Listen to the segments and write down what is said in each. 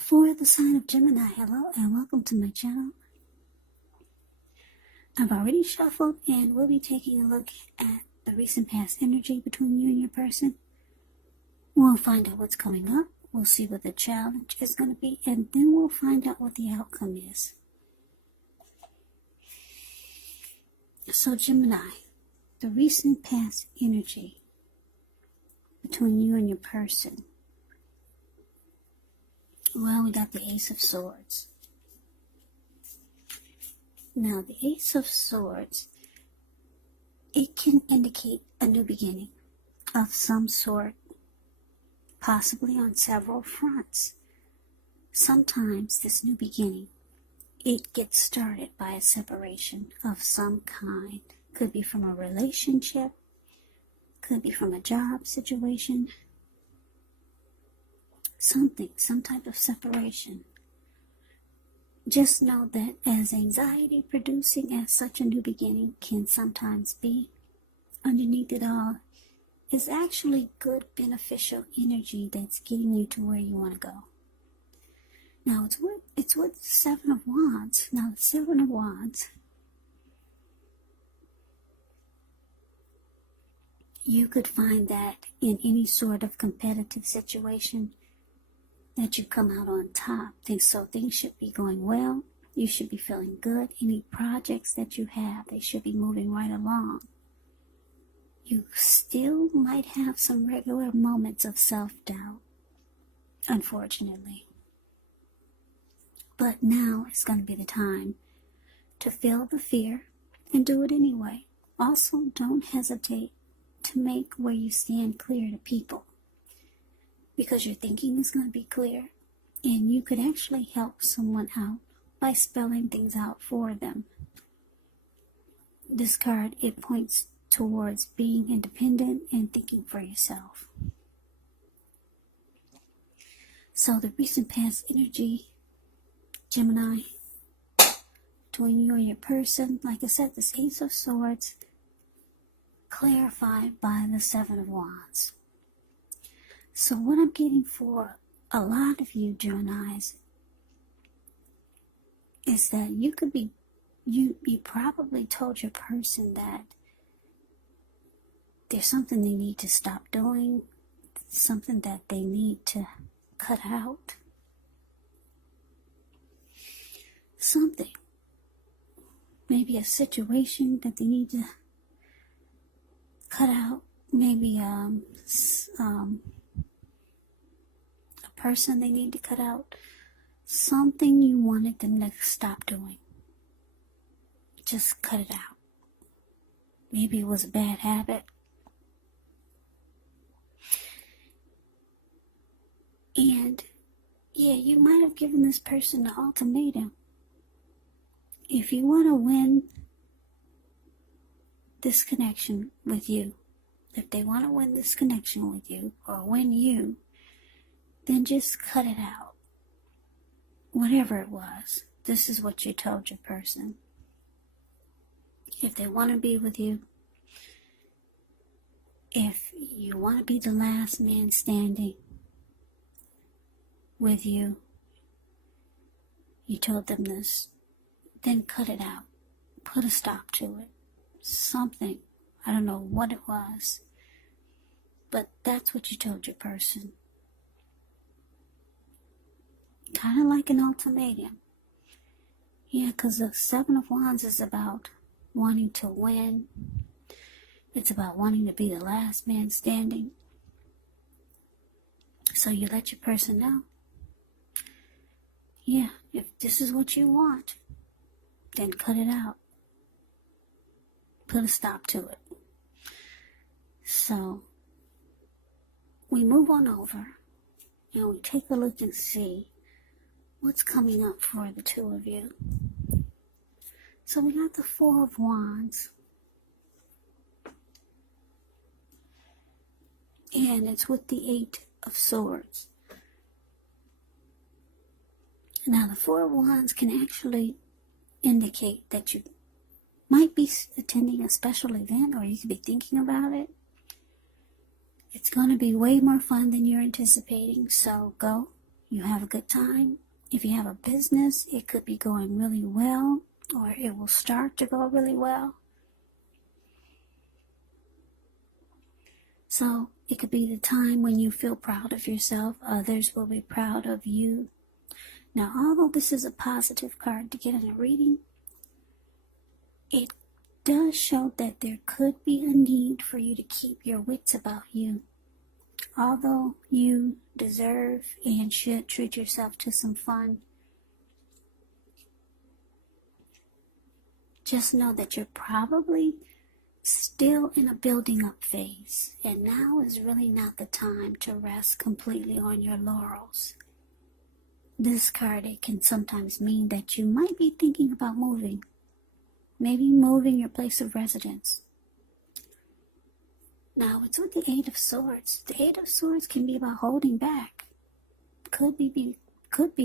For the sign of Gemini, hello and welcome to my channel. I've already shuffled and we'll be taking a look at the recent past energy between you and your person. We'll find out what's coming up, we'll see what the challenge is going to be, and then we'll find out what the outcome is. So Gemini, the recent past energy between you and your person. Well, we got the Ace of Swords. Now, the Ace of Swords, it can indicate a new beginning of some sort, possibly on several fronts. Sometimes this new beginning, it gets started by a separation of some kind. Could be from a relationship, could be from a job situation, some type of separation. Just know that as anxiety producing as such a new beginning can sometimes be, underneath it all is actually good beneficial energy that's getting you to where you want to go. Now it's with the Seven of Wands. Now the Seven of Wands, you could find that in any sort of competitive situation that you come out on top. So things should be going well. You should be feeling good. Any projects that you have, they should be moving right along. You still might have some regular moments of self-doubt, unfortunately. But now is going to be the time to feel the fear and do it anyway. Also, don't hesitate to make where you stand clear to people, because your thinking is going to be clear and you could actually help someone out by spelling things out for them. This card, it points towards being independent and thinking for yourself. So the recent past energy, Gemini, between you and your person, like I said, this Ace of Swords, clarified by the Seven of Wands. So what I'm getting for a lot of you Geminis is that you could be, you probably told your person that there's something they need to stop doing, something that they need to cut out. Something. Maybe a situation that they need to cut out. Maybe a person they need to cut out. Something you wanted them to stop doing. Just cut it out. Maybe it was a bad habit. And yeah, you might have given this person an ultimatum. If you want to win this connection with you, if they want to win this connection with you or win you, then just cut it out. Whatever it was, this is what you told your person. If they want to be with you, if you want to be the last man standing with you, you told them this, then cut it out. Put a stop to it. Something. I don't know what it was, but that's what you told your person. Kind of like an ultimatum. Yeah, because the Seven of Wands is about wanting to win. It's about wanting to be the last man standing. So you let your person know. Yeah, if this is what you want, then cut it out. Put a stop to it. So we move on over and we take a look and see what's coming up for the two of you. So we got the Four of Wands. And it's with the Eight of Swords. Now the Four of Wands can actually indicate that you might be attending a special event, or you could be thinking about it. It's going to be way more fun than you're anticipating, so go. You have a good time. If you have a business, it could be going really well, or it will start to go really well. So it could be the time when you feel proud of yourself. Others will be proud of you. Now, although this is a positive card to get in a reading, it does show that there could be a need for you to keep your wits about you. Although you deserve and should treat yourself to some fun, just know that you're probably still in a building up phase, and now is really not the time to rest completely on your laurels. This card, it can sometimes mean that you might be thinking about moving, maybe moving your place of residence. Now, it's with the Eight of Swords. The Eight of Swords can be about holding back. Could be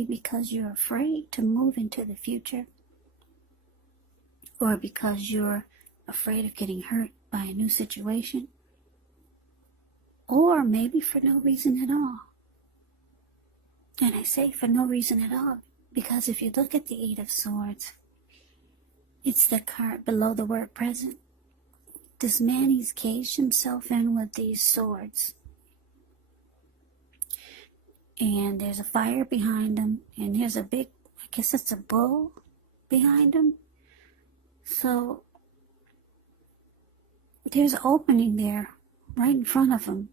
because you're afraid to move into the future, or because you're afraid of getting hurt by a new situation, or maybe for no reason at all. And I say for no reason at all because if you look at the Eight of Swords, it's the card below the word present. This man, he's caged himself in with these swords. And there's a fire behind him. And there's a big, I guess it's a bull behind him. So there's an opening there right in front of him.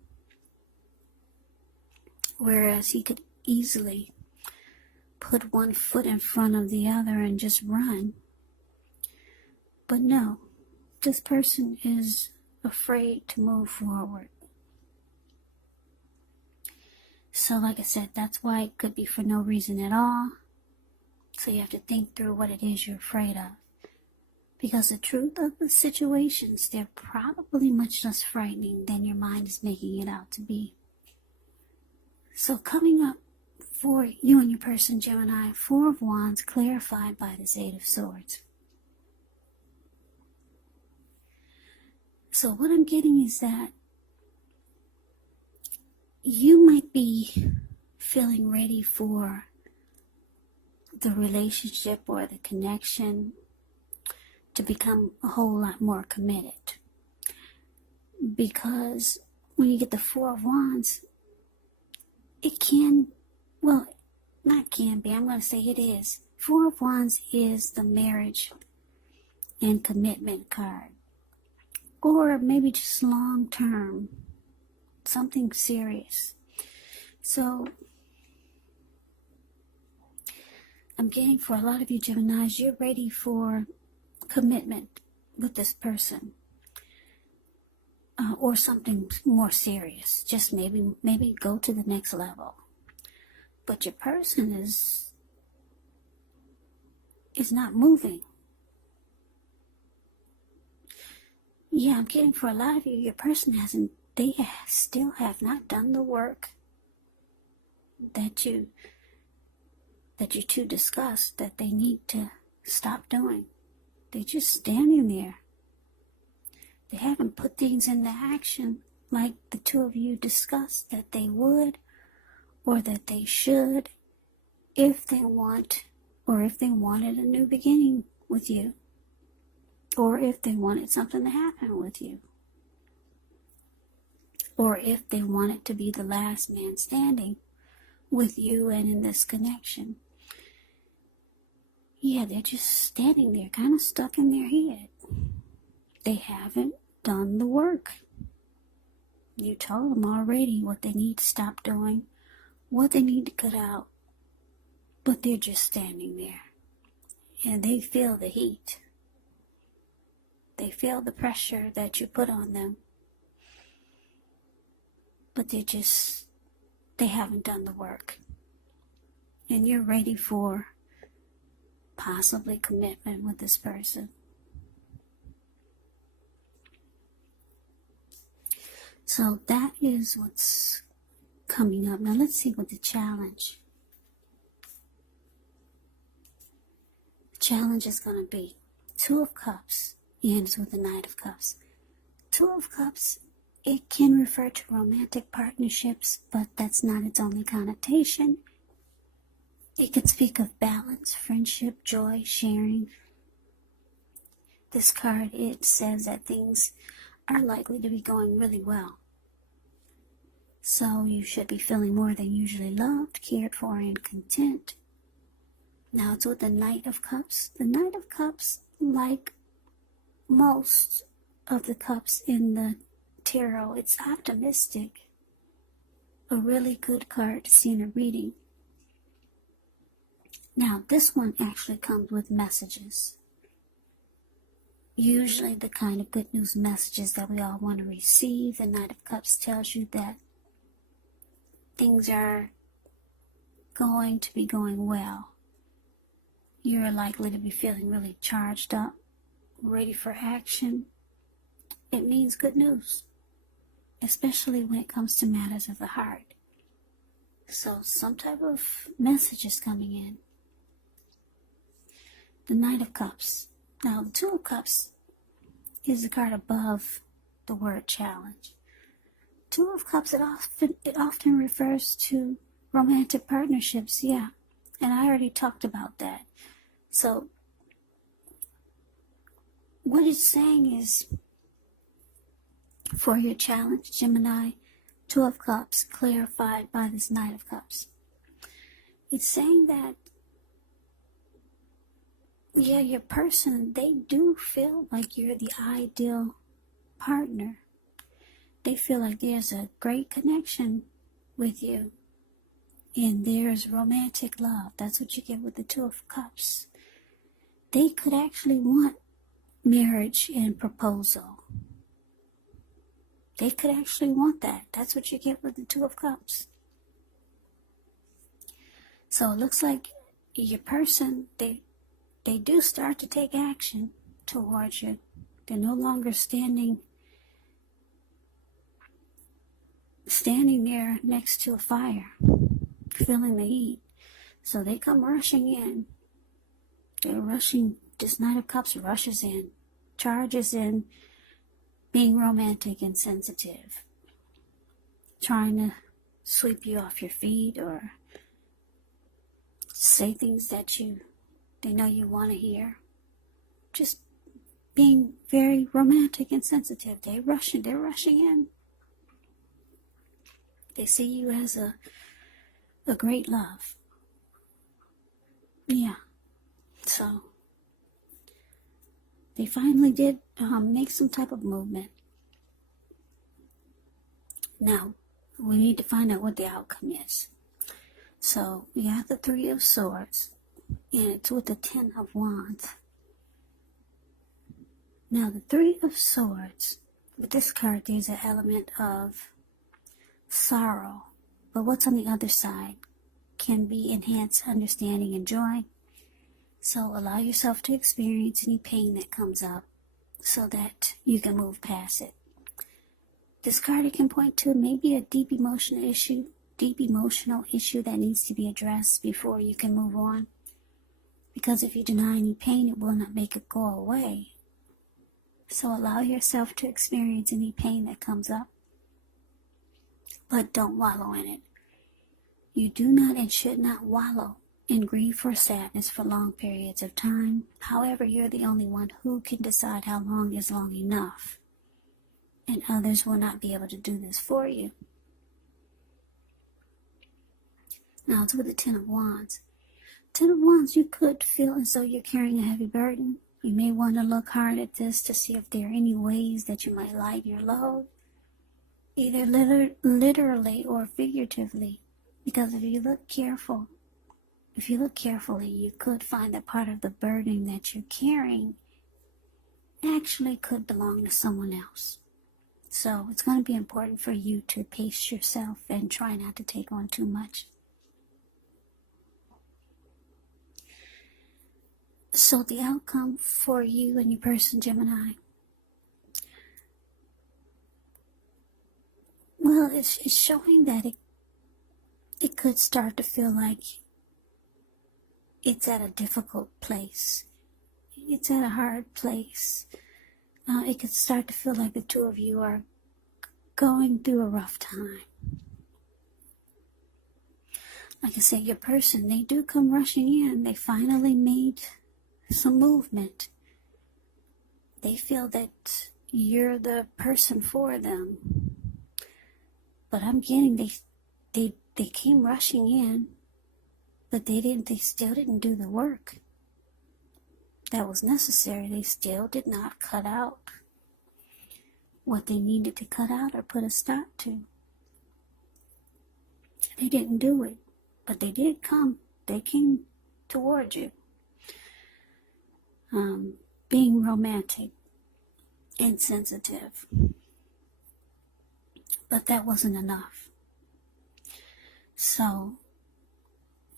Whereas he could easily put one foot in front of the other and just run. But no. This person is afraid to move forward. So like I said, that's why it could be for no reason at all. So you have to think through what it is you're afraid of. Because the truth of the situations, they're probably much less frightening than your mind is making it out to be. So coming up for you and your person, Gemini, Four of Wands clarified by this Eight of Swords. So what I'm getting is that you might be feeling ready for the relationship or the connection to become a whole lot more committed. Because when you get the Four of Wands, it can, well, not can be, I'm going to say it is. Four of Wands is the marriage and commitment card. Or maybe just long term, something serious. So, I'm getting for a lot of you Geminis, you're ready for commitment with this person. Or something more serious. Just maybe go to the next level. But your person is not moving. Yeah, I'm getting for a lot of you, your person still have not done the work that you two discussed that they need to stop doing. They're just standing there. They haven't put things into action like the two of you discussed that they would or that they should if they want or if they wanted a new beginning with you. Or if they wanted something to happen with you. Or if they wanted to be the last man standing with you and in this connection. Yeah, they're just standing there, kind of stuck in their head. They haven't done the work. You told them already what they need to stop doing, what they need to cut out. But they're just standing there. And they feel the heat. They feel the pressure that you put on them. But they haven't done the work. And you're ready for possibly commitment with this person. So that is what's coming up. Now let's see what the challenge is going to be. Two of Cups ends with the Knight of Cups. Two of Cups, it can refer to romantic partnerships, but that's not its only connotation. It could speak of balance, friendship, joy, sharing. This card, it says that things are likely to be going really well. So you should be feeling more than usually loved, cared for, and content. Now it's with the Knight of Cups. The Knight of Cups, like most of the cups in the tarot, it's optimistic. A really good card to see in a reading. Now this one actually comes with messages. Usually the kind of good news messages that we all want to receive. The Knight of Cups tells you that things are going to be going well. You're likely to be feeling really charged up, ready for action. It means good news, especially when it comes to matters of the heart. So some type of message is coming in. The Knight of Cups. Now, the Two of Cups is the card above the word challenge. Two of Cups, it often refers to romantic partnerships, yeah. And I already talked about that. So, what it's saying is, for your challenge, Gemini, Two of Cups, clarified by this Knight of Cups. It's saying that, yeah, your person, they do feel like you're the ideal partner. They feel like there's a great connection with you. And there's romantic love. That's what you get with the Two of Cups. They could actually want marriage and proposal. They could actually want that. That's what you get with the Two of Cups. So it looks like your person, they do start to take action towards you. They're no longer standing there next to a fire, feeling the heat. So they come rushing in. They're rushing. This Knight of Cups rushes in, charges in, being romantic and sensitive, trying to sweep you off your feet or say things that they know you want to hear. Just being very romantic and sensitive. They're rushing in. They see you as a great love. Yeah. So they finally did make some type of movement. Now, we need to find out what the outcome is. So we have the Three of Swords, and it's with the Ten of Wands. Now, the Three of Swords, with this card, there's an element of sorrow, but what's on the other side can be enhanced understanding and joy. So allow yourself to experience any pain that comes up so that you can move past it. This card, it can point to maybe a deep emotional issue that needs to be addressed before you can move on. Because if you deny any pain, it will not make it go away. So allow yourself to experience any pain that comes up, but don't wallow in it. You do not and should not wallow in grief or sadness for long periods of time. However, you're the only one who can decide how long is long enough, and others will not be able to do this for you. Now, it's with the Ten of Wands. Ten of Wands, you could feel as though you're carrying a heavy burden. You may want to look hard at this to see if there are any ways that you might lighten your load, either literally or figuratively. Because if you look carefully, you could find that part of the burden that you're carrying actually could belong to someone else. So it's going to be important for you to pace yourself and try not to take on too much. So the outcome for you and your person, Gemini, well, it's showing that it could start to feel like it's at a difficult place. It's at a hard place. It could start to feel like the two of you are going through a rough time. like I said, your person, they do come rushing in. They finally made some movement. They feel that you're the person for them. But I'm getting they came rushing in, but they still didn't do the work that was necessary. They still did not cut out what they needed to cut out or put a stop to. They didn't do it, but they did come. They came towards you. Being romantic and sensitive. But that wasn't enough. So,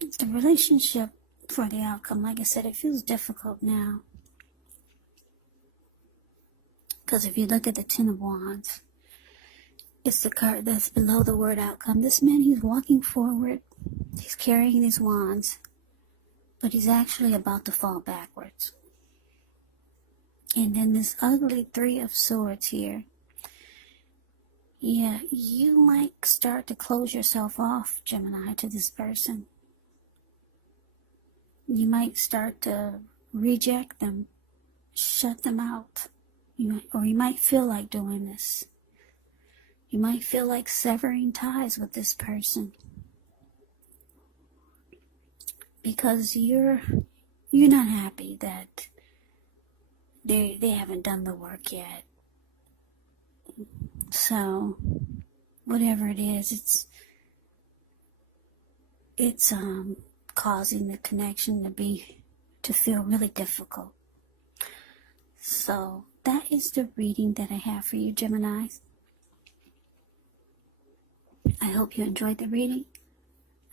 the relationship for the outcome, like I said, it feels difficult now. Because if you look at the Ten of Wands, it's the card that's below the word outcome. This man, he's walking forward. He's carrying these wands. But he's actually about to fall backwards. And then this ugly Three of Swords here. Yeah, you might start to close yourself off, Gemini, to this person. You might start to reject them, shut them out. Or you might feel like doing this. You might feel like severing ties with this person. Because you're not happy that they haven't done the work yet. So, whatever it is, it's causing the connection to feel really difficult. So, that is the reading that I have for you, Gemini. I hope you enjoyed the reading.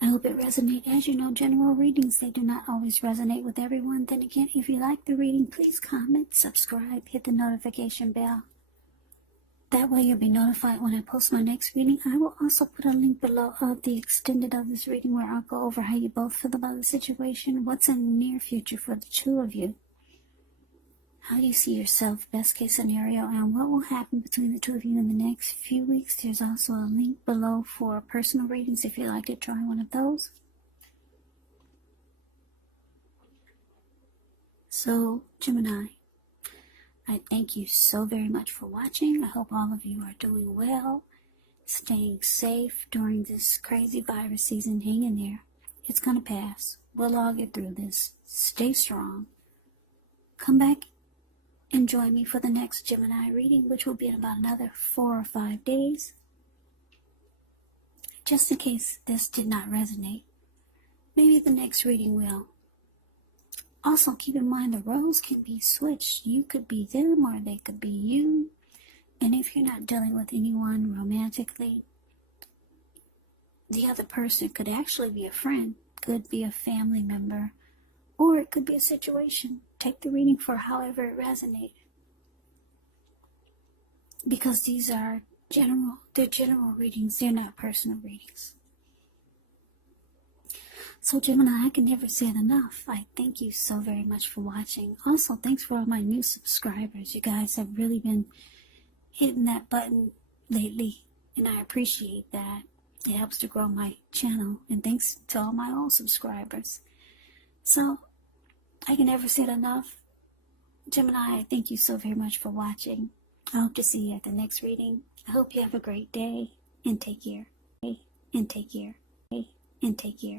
I hope it resonated. As you know, general readings, they do not always resonate with everyone. Then again, if you like the reading, please comment, subscribe, hit the notification bell. That way you'll be notified when I post my next reading. I will also put a link below of the extended of this reading where I'll go over how you both feel about the situation, what's in the near future for the two of you, how you see yourself, best case scenario, and what will happen between the two of you in the next few weeks. There's also a link below for personal readings if you'd like to try one of those. So, Gemini, I thank you so very much for watching. I hope all of you are doing well, staying safe during this crazy virus season. Hang in there. It's going to pass. We'll all get through this. Stay strong. Come back and join me for the next Gemini reading, which will be in about another 4 or 5 days. Just in case this did not resonate, maybe the next reading will. Also, keep in mind the roles can be switched. You could be them or they could be you. And if you're not dealing with anyone romantically, the other person could actually be a friend, could be a family member, or it could be a situation. Take the reading for however it resonated. Because these are they're general readings, they're not personal readings. So Gemini, I can never say it enough. I thank you so very much for watching. Also, thanks for all my new subscribers. You guys have really been hitting that button lately, and I appreciate that. It helps to grow my channel, and thanks to all my old subscribers. So, I can never say it enough. Gemini, I thank you so very much for watching. I hope to see you at the next reading. I hope you have a great day, and take care. And take care. And take care.